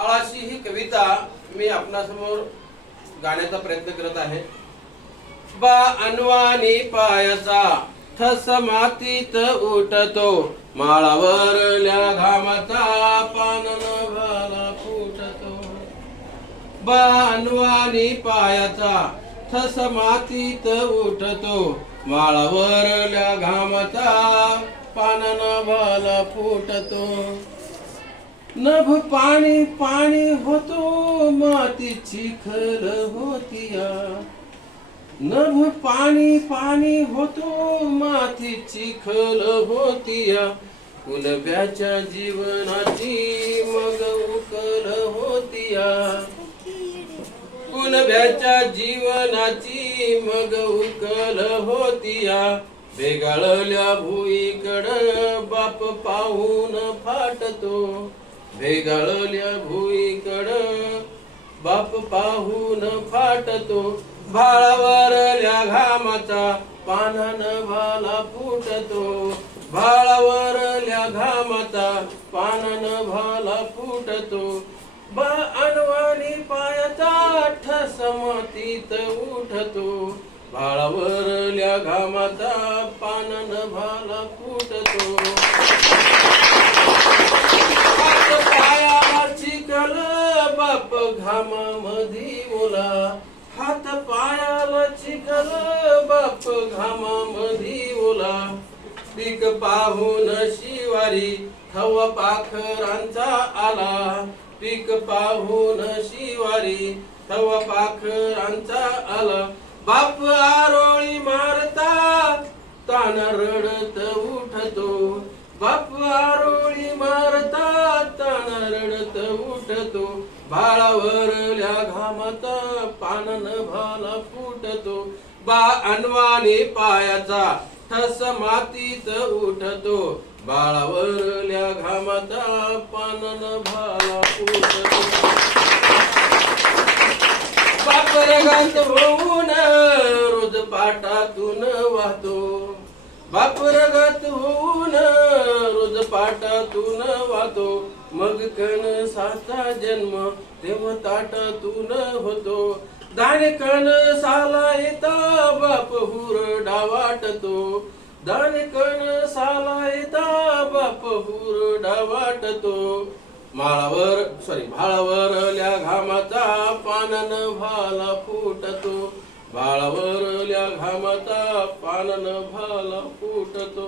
आळाशी ही कविता मी आपणासमोर गाण्याचा प्रयत्न करत आहे। बा अनवानी पायाचा ठस मातीत उठतो, माळावरल्या घामाचा पानन भाला फुटतो। बा अनवानी पायाचा ठस मातीत उठतो, माळावरल्या घामाचा पानन भाला फुटतो। नभ पाणी पाणी होतो, माती चिखल होतीया। नभ पाणी पाणी होतो, माती चिखल होतीया। कुणब्याच्या जीवनाची मग उकल होतीया। कुणब्याच्या जीवनाची मग उकल होतीया। भेगाळल्या भुईकडं बाप पाहून फाटतो। भेगाळल्या भुईकडं बाप पाहून फाटतो। भाळावरल्या घामाचा पानन भाला फुटतो। भाळावरल्या घामाचा पानन भाला फुटतो। बा अनवानी पायाचा ठस मातीत उठतो, भाळावरल्या घामाचा पानन भाला फुटतो। हात पायाला चिखल बाप घामामधी ओला। हात पायाला चिखल बाप घामामधी ओला। पीक पाहून शिवारी थवा पाखरांचा आला। पीक पाहून शिवारी थवा पाखरांचा आला। बाप आरोळी मारता तान रडत उठतो। बाप आरोळी मारता तान रडत उठतो। भाळावरल्या घामाचा पानन भाला फुटतो। बा अनवानी पायाचा ठस मातीत उठतो, भाळावरल्या घामाचा पानन भाला फुटतो। बाप रगात होऊन रोज पाटातून वाहतो। बाप रगात होऊन रोज पाटातून वाहतो। मग कणसाचा जन्म तेव्हा ताटातून होतो। दाणे कणसाला येता बाप हुरडा वाटतो। दाणे कणसाला येता बाप हुरडा वाटतो। भाळावरल्या घामाचा पानन भाला फुटतो। भाळावरल्या घामाचा पानन भाला फुटतो।